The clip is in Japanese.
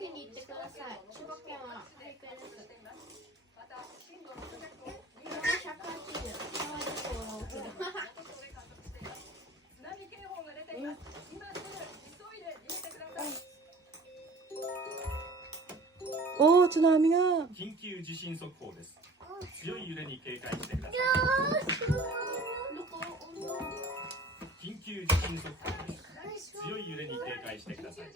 県に行ってください。千葉県は保育園です。180、ハワイ旅行が起きる。津波警報が出ています。今すぐ急いで逃げてください。おー、津波が。緊急地震速報です。強い揺れに警戒してください。緊急地震速報です。強い揺れに警戒してください。